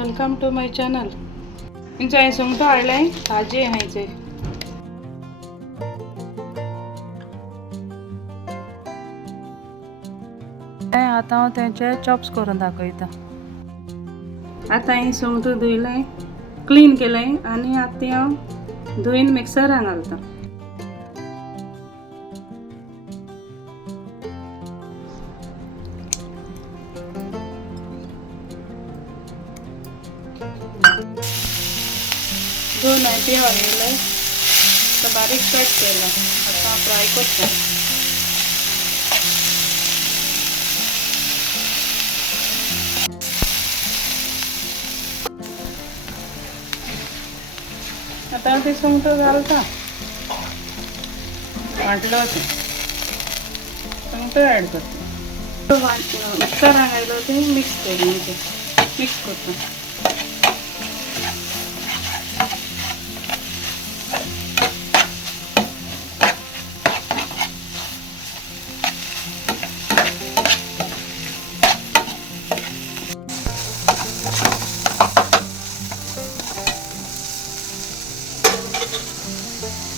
Welcome to my channel. इंचाय सुंगटो हाडलें ताजे हायचे आता हांव तेंचे चॉप्स करून दाखयता। आता हांवें सुंगटो धुयलें, क्लीन केलें आनी आतां तें हांव धुयन मिक्सरान घालता। दोन आयटी घातले तो बारीक कट केला, आता फ्राय करता। आता ते सुंगटो घालता, वाटलो ते सुंगटो ऍड करता। मिक्सरान घायलो ते मिक्स करता।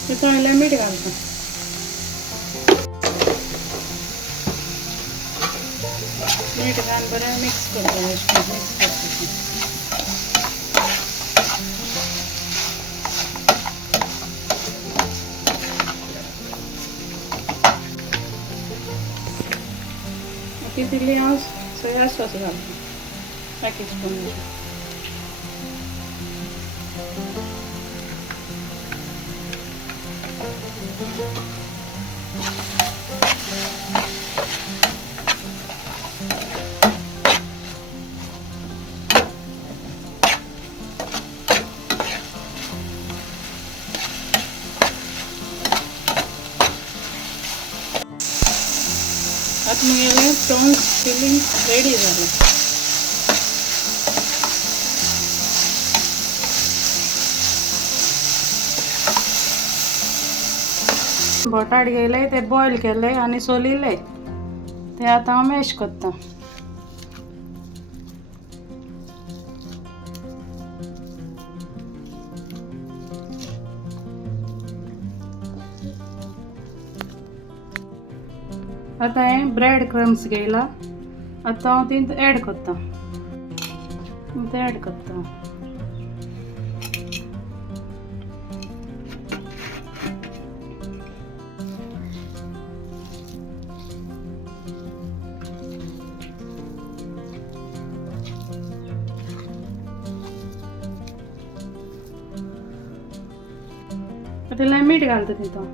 तितून मीठ घालता। मीठ घालून बरें मिक्स करता। तितली हांव सोया सॉस घालता 1 टीस्पून। आता मुगेलें प्रॉन्स फिलिंग रेडी जालें। बटाट घेयले ते बॉयल केले आनी सोलिल्ले ते आतां हांव मॅश करता। आता हांवें ब्रेड क्रम्स घेयला, आतां हांव तीं ऍड करता। आता मीठ घालता तितून।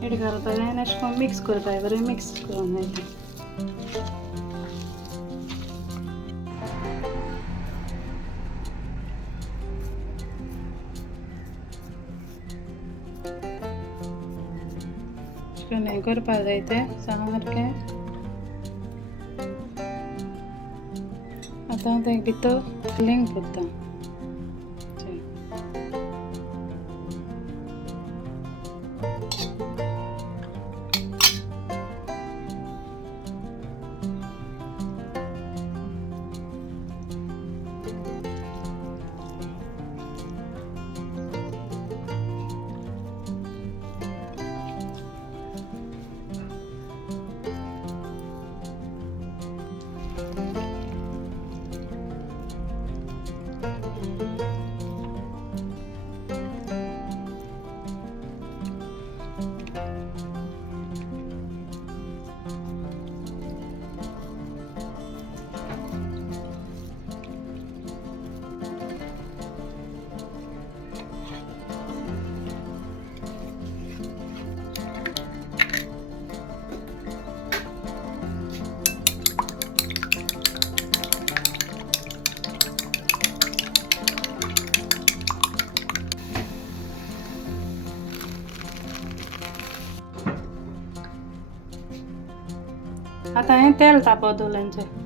मीठ घालता आनी अशें करून मिक्स करता, बरें मिक्स करून घालता। हें करपा जाय तें सारकें। आतां हांव तें भितर फिलिंग करता। आता हांवें तेल तापोवंक दवरलें।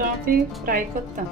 आता ती फ्राय करता.